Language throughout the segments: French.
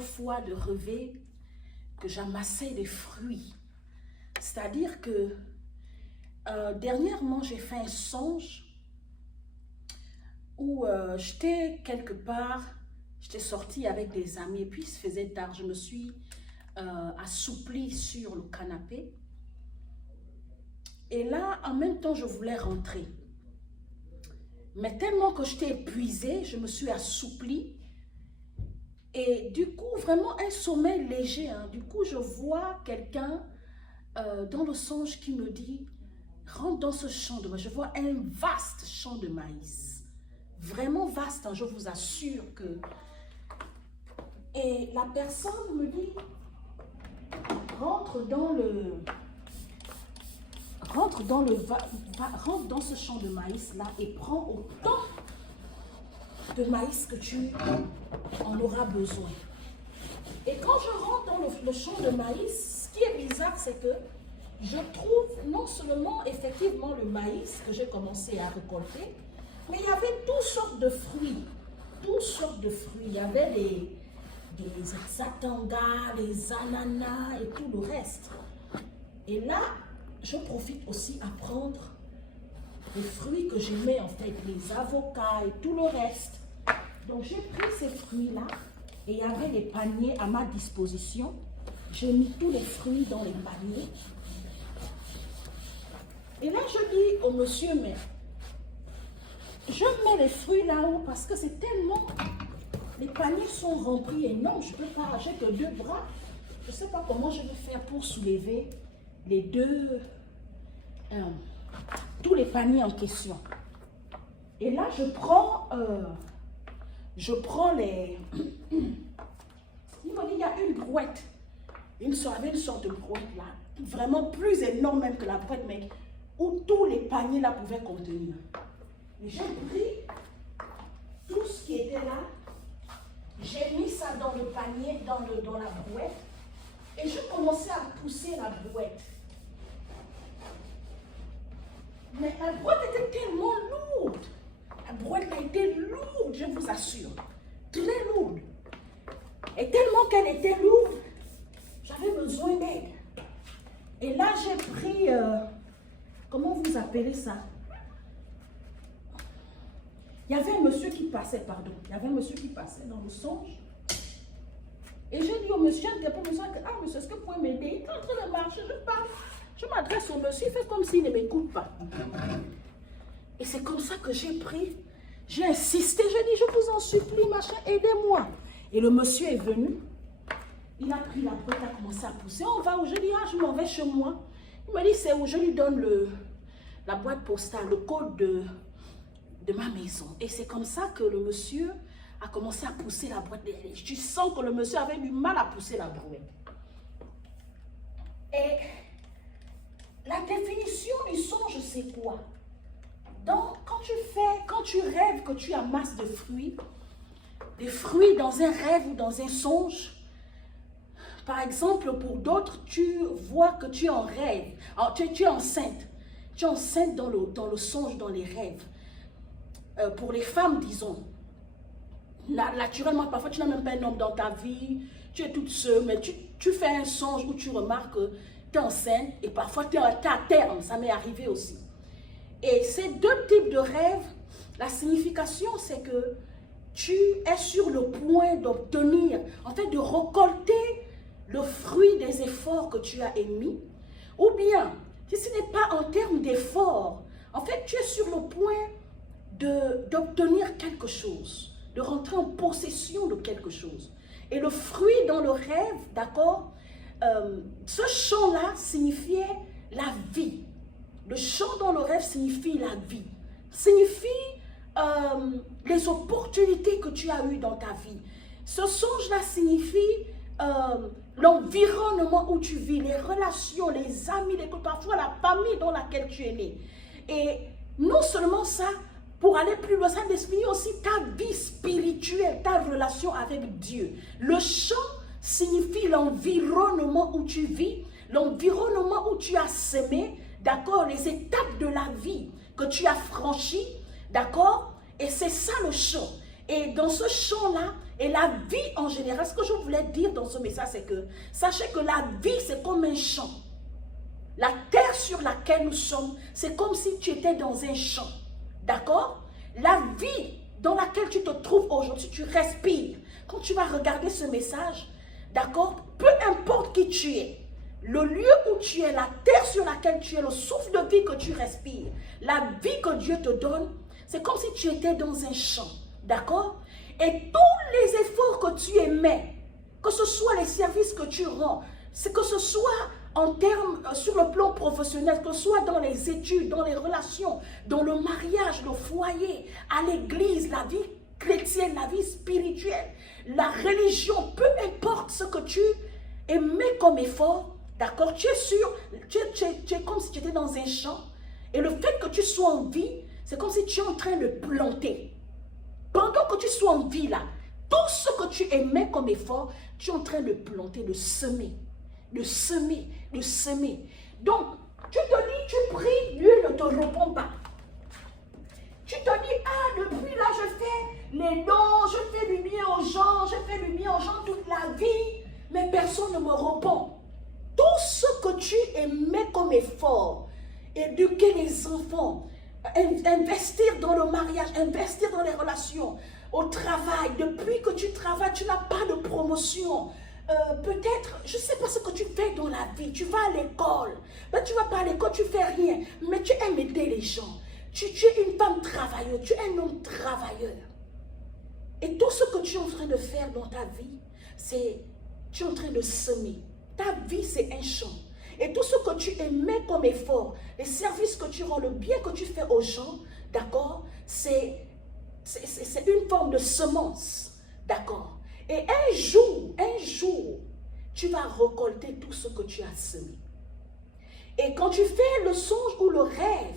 fois de rêver que j'amassais des fruits. C'est-à-dire que dernièrement, j'ai fait un songe où j'étais quelque part, j'étais sortie avec des amis et puis il se faisait tard. Je me suis assouplie sur le canapé. Et là, en même temps, je voulais rentrer. Mais tellement que j'étais épuisée, je me suis assouplie. Et du coup, vraiment un sommeil léger. Du coup, je vois quelqu'un dans le songe qui me dit, rentre dans ce champ de maïs. Je vois un vaste champ de maïs. Vraiment vaste, je vous assure que... Et la personne me dit, rentre dans ce champ de maïs là et prends autant de maïs que tu en auras besoin. Et quand je rentre dans le champ de maïs, ce qui est bizarre, c'est que je trouve non seulement effectivement le maïs que j'ai commencé à récolter, mais il y avait toutes sortes de fruits. Toutes sortes de fruits. Il y avait des zatangas, les ananas et tout le reste. Et là, je profite aussi à prendre les fruits que j'aimais en fait, les avocats et tout le reste. Donc j'ai pris ces fruits-là et il y avait les paniers à ma disposition. J'ai mis tous les fruits dans les paniers. Et là je dis au monsieur, mais je mets les fruits là-haut parce que c'est tellement... Les paniers sont remplis et non, je ne peux pas, j'ai que 2 bras. Je ne sais pas comment je vais faire pour soulever les tous les paniers en question. Et là, je prends les... Il m'a dit, il y a une brouette. Il y avait une sorte de brouette là, vraiment plus énorme même que la brouette, mais où tous les paniers là pouvaient contenir. Et j'ai pris tout ce qui était là, j'ai mis ça dans le panier, dans la brouette, et je commençais à pousser la brouette. Mais la brouette était tellement lourde. La brouette a été lourde, je vous assure. Très lourde. Et tellement qu'elle était lourde, j'avais besoin d'aide. Et là, j'ai pris... comment vous appelez ça? Il y avait un monsieur qui passait, pardon. Il y avait un monsieur qui passait dans le songe. Et j'ai dit au monsieur, ah monsieur, est-ce que vous pouvez m'aider? Il est en train de marcher, je parle. Je m'adresse au monsieur, il fait comme s'il ne m'écoute pas. Et c'est comme ça que j'ai pris, j'ai insisté, j'ai dit, je vous en supplie, machin, aidez-moi. Et le monsieur est venu, il a pris la boîte, il a commencé à pousser. On va où? Je dis, ah, je m'en vais chez moi. Il m'a dit, c'est où? Je lui donne la boîte postale, le code de ma maison. Et c'est comme ça que le monsieur a commencé à pousser la boîte. Je sens que le monsieur avait du mal à pousser la brouette. Et la définition du songe, c'est quoi? Quand tu rêves que tu amasses des fruits dans un rêve ou dans un songe, par exemple, pour d'autres, tu vois que tu es en rêve, alors, tu es enceinte. Tu es enceinte dans le songe, dans les rêves. Pour les femmes, disons, naturellement, parfois tu n'as même pas un homme dans ta vie, tu es toute seule, mais tu fais un songe où tu remarques que tu es enceinte et parfois tu es à terme, ça m'est arrivé aussi. Et ces 2 types de rêves, la signification c'est que tu es sur le point d'obtenir, en fait de récolter le fruit des efforts que tu as émis, ou bien, si ce n'est pas en termes d'efforts, en fait tu es sur le point d'obtenir quelque chose, de rentrer en possession de quelque chose. Et le fruit dans le rêve, d'accord, ce champ-là signifiait la vie. Le champ dans le rêve signifie la vie, signifie les opportunités que tu as eues dans ta vie. Ce songe-là signifie l'environnement où tu vis, les relations, les amis, parfois la famille dans laquelle tu es né. Et non seulement ça, pour aller plus loin, ça définit aussi ta vie spirituelle, ta relation avec Dieu. Le champ signifie l'environnement où tu vis, l'environnement où tu as semé, d'accord, les étapes de la vie que tu as franchies, d'accord, et c'est ça le champ. Et dans ce champ-là, Et la vie en général, ce que je voulais dire dans ce message, c'est que sachez que la vie, c'est comme un champ. La terre sur laquelle nous sommes, c'est comme si tu étais dans un champ. D'accord? La vie dans laquelle tu te trouves aujourd'hui, tu respires. Quand tu vas regarder ce message, d'accord? Peu importe qui tu es, le lieu où tu es, la terre sur laquelle tu es, le souffle de vie que tu respires, la vie que Dieu te donne, c'est comme si tu étais dans un champ. D'accord? Et tous les efforts que tu émets, que ce soit les services que tu rends, que ce soit en termes sur le plan professionnel, que ce soit dans les études, dans les relations, dans le mariage, le foyer, à l'église, la vie chrétienne, la vie spirituelle, la religion, peu importe ce que tu émets comme effort, d'accord, tu es comme si tu étais dans un champ, et le fait que tu sois en vie, c'est comme si tu es en train de planter. Pendant que tu sois en vie là, tout ce que tu émets comme effort, tu es en train de planter, de semer, de semer, de semer. Donc, tu te dis, tu pries, Dieu ne te répond pas. Tu te dis, ah, depuis là, je fais les dons, je fais du bien aux gens, je fais du bien aux gens toute la vie, mais personne ne me répond. Tout ce que tu émets comme effort, éduquer les enfants, investir dans le mariage, investir dans les relations, au travail, depuis que tu travailles, tu n'as pas de promotion. Peut-être, je ne sais pas ce que tu fais dans la vie, tu vas à l'école, mais tu ne vas pas à l'école, tu ne fais rien, mais tu aimes aider les gens. Tu es une femme travailleuse, tu es un homme travailleur. Et tout ce que tu es en train de faire dans ta vie, c'est, tu es en train de semer. Ta vie, c'est un champ. Et tout ce que tu émets comme effort, les services que tu rends, le bien que tu fais aux gens, d'accord, c'est une forme de semence, d'accord. Et un jour, tu vas récolter tout ce que tu as semé. Et quand tu fais le songe ou le rêve,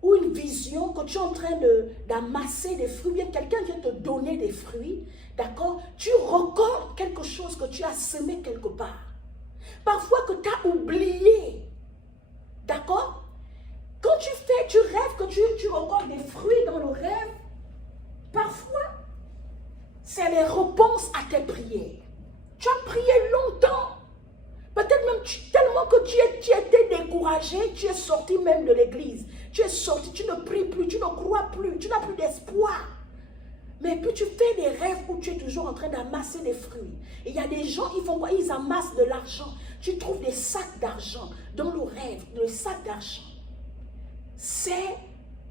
ou une vision, que tu es en train d'amasser des fruits, bien quelqu'un vient te donner des fruits, d'accord, tu récoltes quelque chose que tu as semé quelque part. Parfois que tu as oublié, d'accord? Quand tu rêves que tu récoltes des fruits dans le rêve, parfois, c'est les réponses à tes prières. Tu as prié longtemps. Peut-être même tellement que tu étais découragé, tu es sorti même de l'église. Tu es sorti, tu ne pries plus, tu ne crois plus, tu n'as plus d'espoir. Mais puis tu fais des rêves où tu es toujours en train d'amasser des fruits. Et il y a des gens, ils font quoi? Ils amassent de l'argent. Tu trouves des sacs d'argent dans le rêve, des sacs d'argent. C'est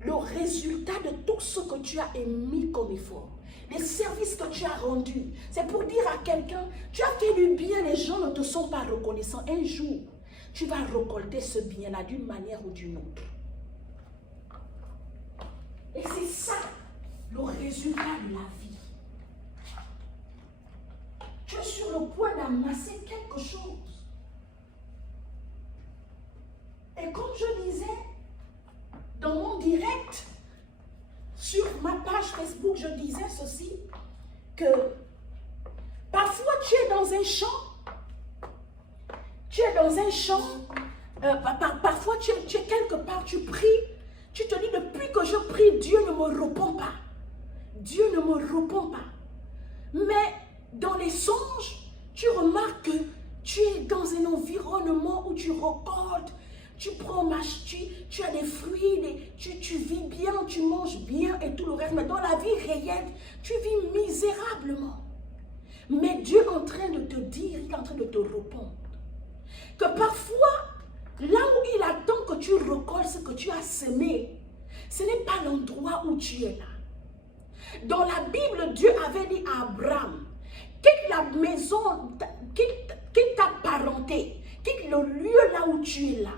le résultat de tout ce que tu as émis comme effort. Les services que tu as rendus. C'est pour dire à quelqu'un, tu as fait du bien, les gens ne te sont pas reconnaissants. Un jour, tu vas récolter ce bien-là d'une manière ou d'une autre. Et c'est ça le résultat de la vie. Tu es sur le point d'amasser quelque chose. Et comme je disais, dans mon direct, sur ma page Facebook, je disais ceci, que parfois tu es dans un champ, parfois tu es quelque part, tu pries, tu te dis depuis que je prie, Dieu ne me répond pas. Dieu ne me répond pas. Mais dans les songes, tu remarques que tu es dans un environnement où tu récoltes, tu prends, tu as des fruits, tu vis bien, tu manges bien et tout le reste. Mais dans la vie réelle, tu vis misérablement. Mais Dieu est en train de te dire, il est en train de te répondre. Que parfois, là où il attend que tu récoltes ce que tu as semé, ce n'est pas l'endroit où tu es là. Dans la Bible, Dieu avait dit à Abraham, quitte la maison, quitte ta parenté, quitte le lieu là où tu es là.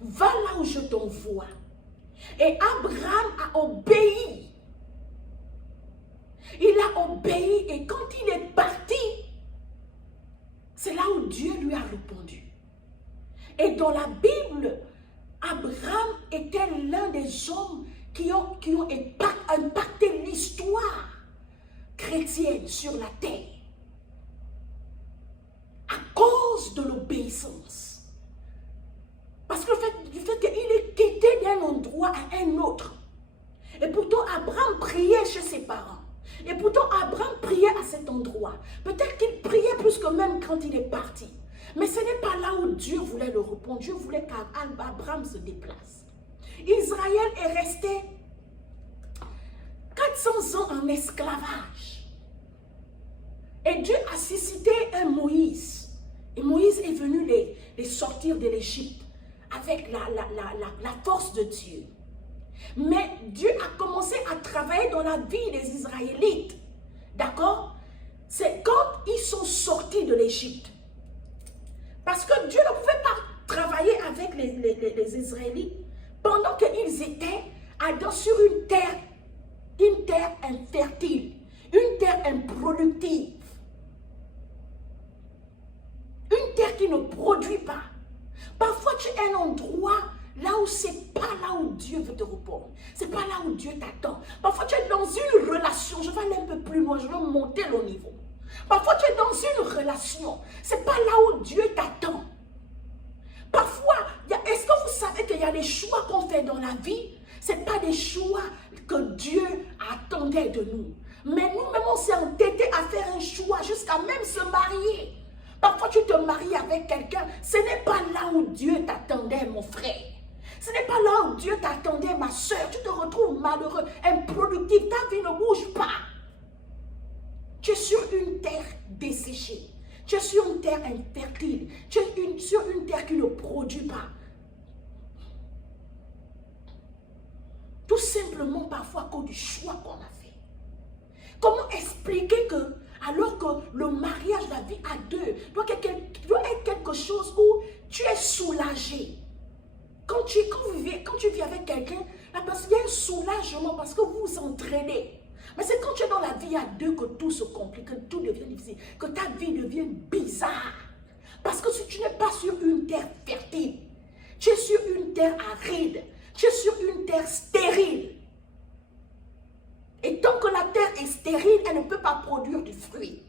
Va là où je t'envoie. Et Abraham a obéi. Il a obéi et quand il est parti, c'est là où Dieu lui a répondu. Et dans la Bible, Abraham était l'un des hommes qui ont impacté l'histoire chrétienne sur la terre. À cause de l'obéissance. Parce que du fait qu'il est quitté d'un endroit à un autre. Et pourtant, Abraham priait chez ses parents. Et pourtant, Abraham priait à cet endroit. Peut-être qu'il priait plus que même quand il est parti. Mais ce n'est pas là où Dieu voulait le répondre. Dieu voulait qu'Abraham se déplace. Israël est resté 400 ans en esclavage. Et Dieu a suscité un Moïse. Et Moïse est venu les sortir de l'Égypte avec la force de Dieu. Mais Dieu a commencé à travailler dans la vie des Israélites. D'accord? C'est quand ils sont sortis de l'Égypte. Parce que Dieu ne pouvait pas travailler avec les Israélites pendant qu'ils étaient sur une terre infertile, une terre improductive, une terre qui ne produit pas. Parfois, tu es à un endroit là où c'est pas là où Dieu veut te répondre. C'est pas là où Dieu t'attend. Parfois, tu es dans une relation. Je vais aller un peu plus loin, je vais monter le niveau. Parfois, tu es dans une relation. C'est pas là où Dieu t'attend. Parfois, est-ce que vous savez qu'il y a des choix qu'on fait dans la vie? Ce n'est pas des choix que Dieu attendait de nous. Mais nous-mêmes, on s'est entêtés à faire un choix jusqu'à même se marier. Parfois, tu te maries avec quelqu'un. Ce n'est pas là où Dieu t'attendait, mon frère. Ce n'est pas là où Dieu t'attendait, ma soeur. Tu te retrouves malheureux, improductif. Ta vie ne bouge pas. Tu es sur une terre desséchée. Tu es sur une terre infertile. Tu es sur une terre qui ne produit pas. Tout simplement parfois à cause du choix qu'on a fait. Comment expliquer que, alors que le mariage, la vie à deux, doit être quelque chose où tu es soulagé. Quand tu vis avec quelqu'un, il y a un soulagement parce que vous vous entraînez. Mais c'est quand tu es dans la vie à deux que tout se complique, que tout devient difficile, que ta vie devient bizarre. Parce que si tu n'es pas sur une terre fertile, tu es sur une terre aride, tu es sur une terre stérile. Et tant que la terre est stérile, elle ne peut pas produire du fruit.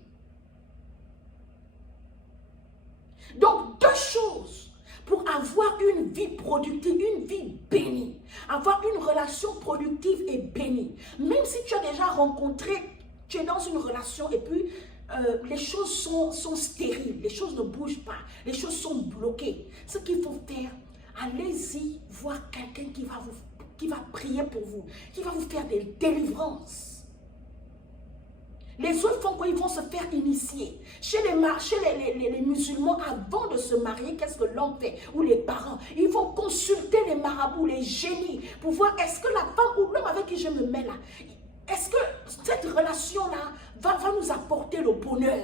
Donc, deux choses pour avoir une vie productive, une vie bénie. Avoir une relation productive et bénie. Même si tu as déjà rencontré, tu es dans une relation et puis les choses sont stériles, les choses ne bougent pas, les choses sont bloquées. Ce qu'il faut faire, allez-y voir quelqu'un qui va prier pour vous, qui va vous faire des délivrances. Les autres font quoi? Ils vont se faire initier. Chez les musulmans, avant de se marier, qu'est-ce que l'homme fait? Ou les parents, ils vont consulter les marabouts, les génies, pour voir est-ce que la femme ou l'homme avec qui je me mets là, est-ce que cette relation-là va nous apporter le bonheur?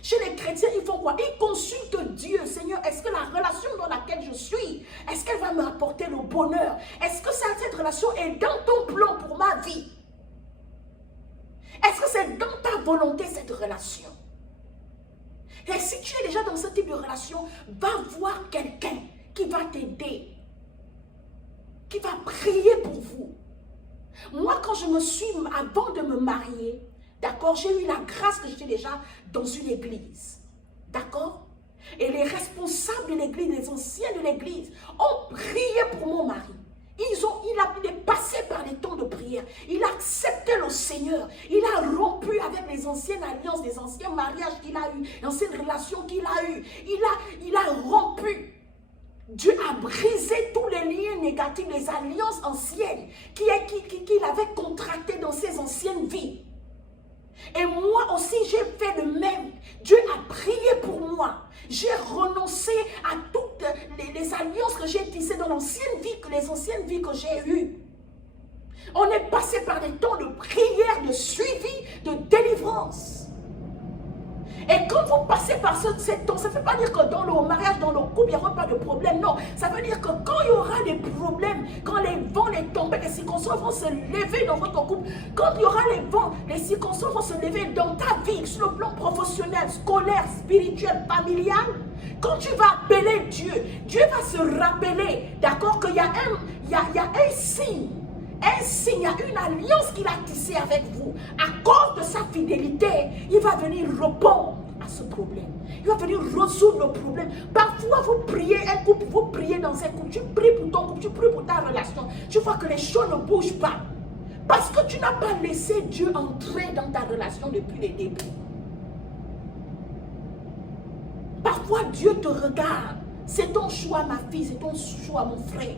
Chez les chrétiens, ils font quoi? Ils consultent Dieu. Seigneur, est-ce que la relation dans laquelle je suis, est-ce qu'elle va m'apporter le bonheur? Est-ce que cette relation est dans ton plan pour ma vie? Est-ce que c'est dans ta volonté cette relation? Et si tu es déjà dans ce type de relation, va voir quelqu'un qui va t'aider, qui va prier pour vous. Moi, quand avant de me marier, d'accord, j'ai eu la grâce que j'étais déjà dans une église. D'accord? Et les responsables de l'église, les anciens de l'église, ont prié pour mon mari. Il est passé par les temps de prière. Il a accepté le Seigneur. Il a rompu avec les anciennes alliances, les anciens mariages qu'il a eus, les anciennes relations qu'il a eues. Il a rompu. Dieu a brisé tous les liens négatifs, les alliances anciennes qu'il avait contractées dans ses anciennes vies. Et moi aussi, j'ai fait le même. Dieu a prié pour moi. J'ai renoncé à toutes les alliances que j'ai tissées dans l'ancienne vie, les anciennes vies que j'ai eues. On est passé par des temps de prière, de suivi, de délivrance. Et quand vous passez par ce temps, ça ne veut pas dire que dans le mariage, dans le couple, il n'y aura pas de problème. Non, ça veut dire que quand il y aura des problèmes, quand les vents, les tempêtes, les circonstances vont se lever dans votre couple, quand il y aura les vents, les circonstances vont se lever dans ta vie, sur le plan professionnel, scolaire, spirituel, familial, quand tu vas appeler Dieu, Dieu va se rappeler, d'accord, qu'il y a un signe. Il y a une alliance qu'il a tissée avec vous. À cause de sa fidélité, il va venir répondre à ce problème. Il va venir résoudre le problème. Parfois, vous priez un couple, vous priez dans un couple, tu pries pour ton couple, tu pries pour ta relation. Tu vois que les choses ne bougent pas. Parce que tu n'as pas laissé Dieu entrer dans ta relation depuis le début. Parfois, Dieu te regarde. C'est ton choix, ma fille, c'est ton choix, mon frère.